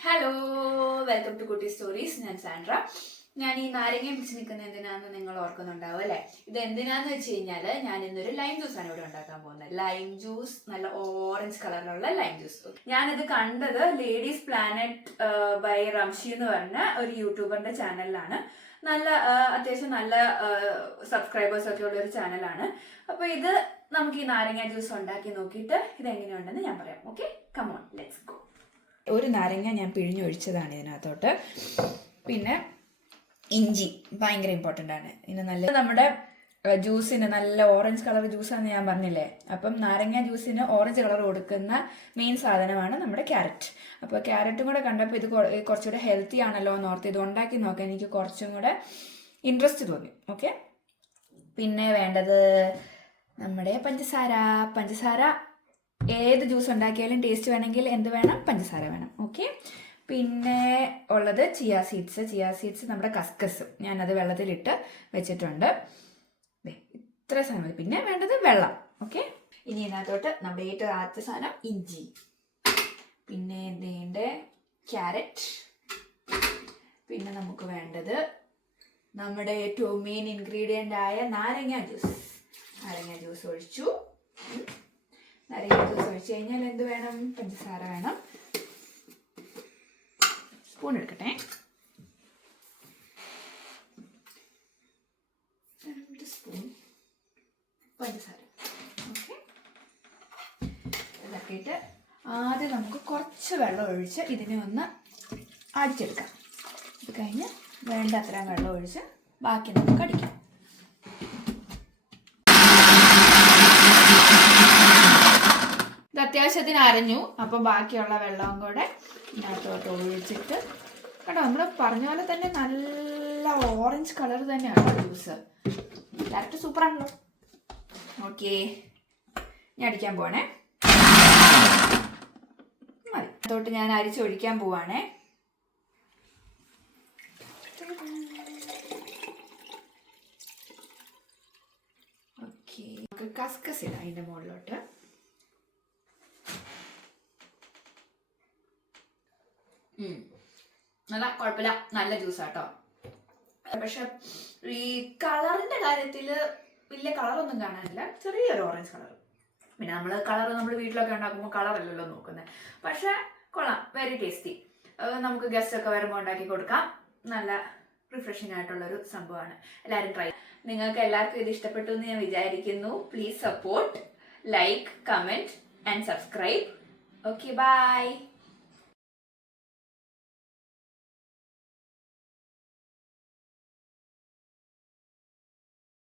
Hello, welcome to കുട്ടി stories. ഞാൻ Sandra. ഞാൻ ഈ നാരങ്ങ പിടിച്ച് നിൽക്കുന്ന എന്തിനാന്ന് നിങ്ങൾ ഓർക്കുന്നുണ്ടാവും അല്ലേ? ഇത് എന്തിനാന്ന് വെച്ച് കഴിഞ്ഞാൽ ഞാൻ ഇന്നൊരു ലൈം ജ്യൂസ് ആണ് ഇവിടെ ഉണ്ടാക്കാൻ പോകുന്നത്. ലൈം ജ്യൂസ്, നല്ല ഓറഞ്ച് കളറിലുള്ള ലൈം ജ്യൂസ്. ഞാനിത് കണ്ടത് ലേഡീസ് പ്ലാനറ്റ് ബൈ റംഷി എന്ന് പറഞ്ഞ ഒരു യൂട്യൂബറിന്റെ ചാനലിലാണ്. നല്ല അത്യാവശ്യം നല്ല സബ്സ്ക്രൈബേഴ്സ് ഒക്കെ ഉള്ള ഒരു ചാനലാണ്. അപ്പൊ ഇത് നമുക്ക് ഈ നാരങ്ങ ജ്യൂസ് ഉണ്ടാക്കി നോക്കിയിട്ട് ഇത് എങ്ങനെയുണ്ടെന്ന് ഞാൻ പറയാം. Okay, come on, let's go. ഒരു നാരങ്ങ ഞാൻ പിഴിഞ്ഞൊഴിച്ചതാണ് ഇതിനകത്തോട്ട്. പിന്നെ ഇഞ്ചി ഭയങ്കര ഇമ്പോർട്ടൻ്റ് ആണ്. ഇനി നല്ല നമ്മുടെ ജ്യൂസിന് നല്ല ഓറഞ്ച് കളർ ജ്യൂസാണെന്ന് ഞാൻ പറഞ്ഞില്ലേ. അപ്പം നാരങ്ങ ജ്യൂസിന് ഓറഞ്ച് കളർ കൊടുക്കുന്ന മെയിൻ സാധനമാണ് നമ്മുടെ ക്യാരറ്റ്. അപ്പോൾ ക്യാരറ്റും കൂടെ കണ്ടപ്പോൾ ഇത് കുറച്ചുകൂടെ ഹെൽത്തി ആണല്ലോ എന്ന് ഓർത്ത് ഇത് ഉണ്ടാക്കി നോക്കാൻ എനിക്ക് കുറച്ചും കൂടെ ഇൻട്രസ്റ്റ് തോന്നി. ഓക്കെ, പിന്നെ വേണ്ടത് നമ്മുടെ പഞ്ചസാര. ഏത് ജ്യൂസ് ഉണ്ടാക്കിയാലും ടേസ്റ്റ് വേണമെങ്കിൽ എന്ത് വേണം? പഞ്ചസാര വേണം. ഓക്കെ, പിന്നെ ഉള്ളത് ചിയാ സീഡ്സ്, നമ്മുടെ കസ്കസ്. ഞാനത് വെള്ളത്തിലിട്ട് വെച്ചിട്ടുണ്ട്. ഇത്ര സാധനം. പിന്നെ വേണ്ടത് വെള്ളം. ഓക്കെ, ഇനി ഇതിനകത്തോട്ട് നമ്മുടെ ഏറ്റവും ആദ്യത്തെ സാധനം ഇഞ്ചി, പിന്നെ ഇതിൻ്റെ ക്യാരറ്റ്, പിന്നെ നമുക്ക് വേണ്ടത് നമ്മുടെ ഏറ്റവും മെയിൻ ഇൻഗ്രീഡിയൻ്റ് ആയ നാരങ്ങ ജ്യൂസ് ഒഴിച്ചു. നാരങ്ങ ജ്യൂസ് ഒഴിച്ച് കഴിഞ്ഞാൽ എന്ത് വേണം? പഞ്ചസാര വേണം. സ്പൂൺ എടുക്കട്ടെ. 2 സ്പൂൺ പഞ്ചസാര. ഓക്കെ, ഇതാക്കിയിട്ട് ആദ്യം നമുക്ക് കുറച്ച് വെള്ളം ഒഴിച്ച് ഇതിനെ ഒന്ന് അടിച്ചെടുക്കാം. ഇത് കഴിഞ്ഞ് വേണ്ട അത്രയും വെള്ളം ഒഴിച്ച് ബാക്കി നമുക്ക് അടിക്കാം. ഇത് അത്യാവശ്യത്തിന് അരഞ്ഞു. അപ്പം ബാക്കിയുള്ള വെള്ളവും കൂടെ ഇതിനകത്തോട്ട് ഒഴിച്ചിട്ട് കേട്ടോ. നമ്മൾ പറഞ്ഞ പോലെ തന്നെ നല്ല ഓറഞ്ച് കളർ തന്നെയാണ് ജ്യൂസ്. ഡയറക്റ്റ് സൂപ്പറാണല്ലോ. ഓക്കെ, ഞാൻ അടിക്കാൻ പോവാണേ. മതി. അതോട്ട് ഞാൻ അരിച്ചൊഴിക്കാൻ പോവാണേ. ഓക്കെ, നമുക്ക് കസ്കസ് ഇടാം അതിൻ്റെ മുകളിലോട്ട്. നല്ല കുഴപ്പമില്ല, നല്ല ജ്യൂസാട്ടോ. പക്ഷെ ഈ കളറിന്റെ കാര്യത്തിൽ വലിയ കളറൊന്നും കാണാനില്ല, ചെറിയൊരു ഓറഞ്ച് കളർ. പിന്നെ നമ്മൾ വീട്ടിലൊക്കെ ഉണ്ടാക്കുമ്പോൾ കളറല്ലല്ലോ നോക്കുന്നത്. പക്ഷെ കൊള്ളാം, വെരി ടേസ്റ്റി. നമുക്ക് ഗസ്റ്റ് ഒക്കെ വരുമ്പോൾ ഉണ്ടാക്കി കൊടുക്കാം. നല്ല റിഫ്രഷിംഗ് ആയിട്ടുള്ളൊരു സംഭവമാണ്. എല്ലാവരും ട്രൈ. നിങ്ങൾക്ക് എല്ലാവർക്കും ഇത് ഇഷ്ടപ്പെട്ടു എന്ന് ഞാൻ വിചാരിക്കുന്നു. Please support, like, comment and subscribe. Okay, by.